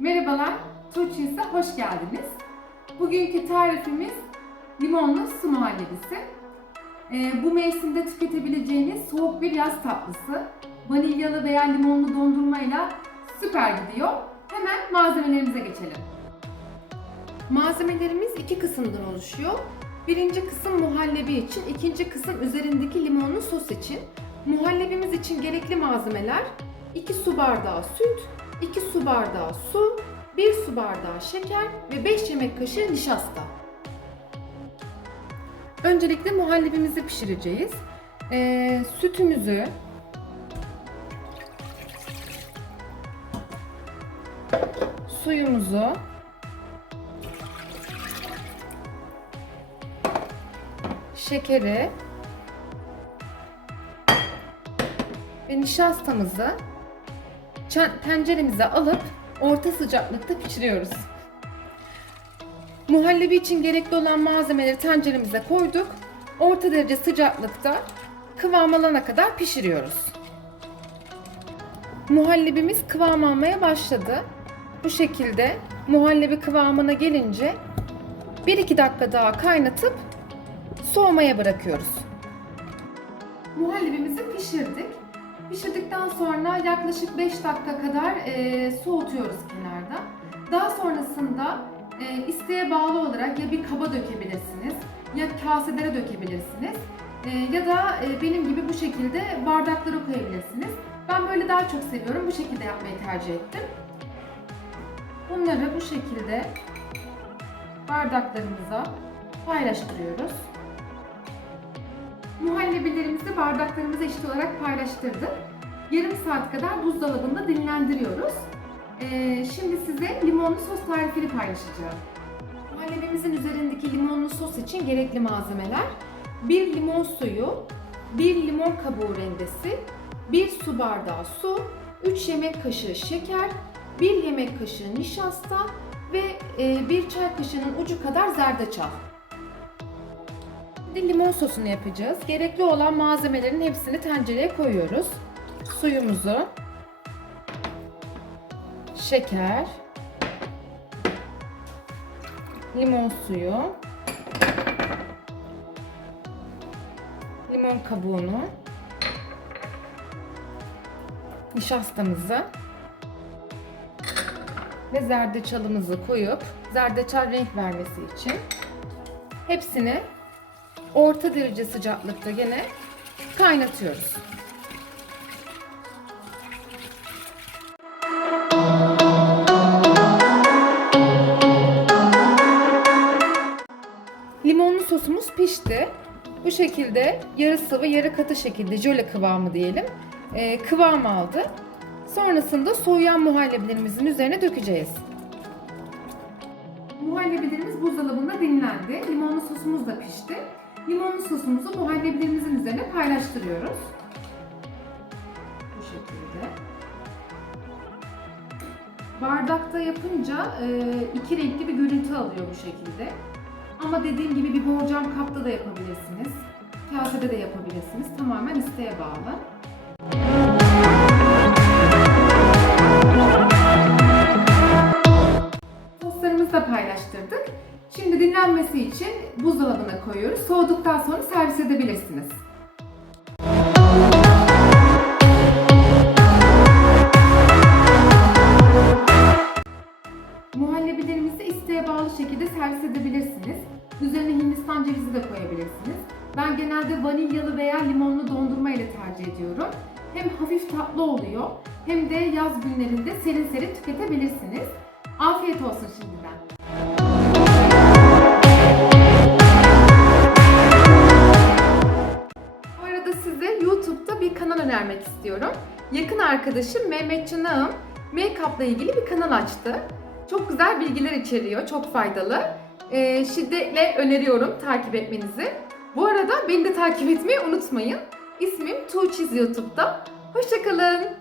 Merhabalar, Tuğçe'se hoş geldiniz. Bugünkü tarifimiz limonlu su muhallebisi. Ee, bu mevsimde tüketebileceğiniz soğuk bir yaz tatlısı. Vanilyalı veya limonlu dondurmayla süper gidiyor. Hemen malzemelerimize geçelim. Malzemelerimiz iki kısımdan oluşuyor. Birinci kısım muhallebi için, ikinci kısım üzerindeki limonlu sos için. Muhallebimiz için gerekli malzemeler 2 su bardağı süt, 2 su bardağı su, 1 su bardağı şeker ve 5 yemek kaşığı nişasta. Öncelikle muhallebimizi pişireceğiz. Ee, sütümüzü suyumuzu şekeri ve nişastamızı tenceremize alıp orta sıcaklıkta pişiriyoruz. Muhallebi için gerekli olan malzemeleri tenceremize koyduk. Orta derece sıcaklıkta kıvam alana kadar pişiriyoruz. Muhallebimiz kıvam almaya başladı. Bu şekilde muhallebi kıvamına gelince 1-2 dakika daha kaynatıp soğumaya bırakıyoruz. Muhallebimizi pişirdik. Pişirdikten sonra yaklaşık 5 dakika kadar e, soğutuyoruz kenarda. Daha sonrasında e, isteğe bağlı olarak ya bir kaba dökebilirsiniz ya kaselere dökebilirsiniz e, ya da e, benim gibi bu şekilde bardaklara koyabilirsiniz. Ben böyle daha çok seviyorum. Bu şekilde yapmayı tercih ettim. Bunları bu şekilde bardaklarımıza paylaştırıyoruz. Muhallebilerimizi bardaklarımıza eşit olarak paylaştırdık. Yarım saat kadar buzdolabında dinlendiriyoruz. Ee, şimdi size limonlu sos tarifini paylaşacağım. Muhallebimizin üzerindeki limonlu sos için gerekli malzemeler 1 limon suyu, 1 limon kabuğu rendesi, 1 su bardağı su, 3 yemek kaşığı şeker, 1 yemek kaşığı nişasta ve 1 çay kaşığının ucu kadar zerdeçal. Şimdi limon sosunu yapacağız. Gerekli olan malzemelerin hepsini tencereye koyuyoruz. Suyumuzu, şeker, limon suyu, limon kabuğunu, nişastamızı ve zerdeçalımızı koyup zerdeçal renk vermesi için hepsini orta derece sıcaklıkta gene kaynatıyoruz. Limonlu sosumuz pişti. Bu şekilde yarı sıvı yarı katı şekilde jöle kıvamı diyelim. Ee, kıvam aldı. Sonrasında soğuyan muhallebilerimizin üzerine dökeceğiz. Muhallebilerimiz buzdolabında dinlendi. Limonlu sosumuz da pişti. Limonlu sosumuzu muhallebilerimizin üzerine paylaştırıyoruz. Bu şekilde. Bardakta yapınca e, iki renkli bir görüntü alıyor bu şekilde. Ama dediğim gibi bir borcam kapta da yapabilirsiniz. Kasede de yapabilirsiniz. Tamamen isteğe bağlı. Soslarımızı da paylaştırdık. Şimdi dinlenmesi için buzdolabına koyuyoruz. Soğuduktan sonra servis edebilirsiniz. Muhallebilerimizi isteğe bağlı şekilde servis edebilirsiniz. Üzerine Hindistan cevizi de koyabilirsiniz. Ben genelde vanilyalı veya limonlu dondurma ile tercih ediyorum. Hem hafif tatlı oluyor hem de yaz günlerinde serin serin tüketebilirsiniz. Afiyet olsun şimdiden. Bir kanal önermek istiyorum. Yakın arkadaşım Mehmet Çınağım Make-up ile ilgili bir kanal açtı. Çok güzel bilgiler içeriyor, çok faydalı. Ee, şiddetle öneriyorum takip etmenizi. Bu arada beni de takip etmeyi unutmayın. İsmim Tuğçiz YouTube'da. Hoşçakalın.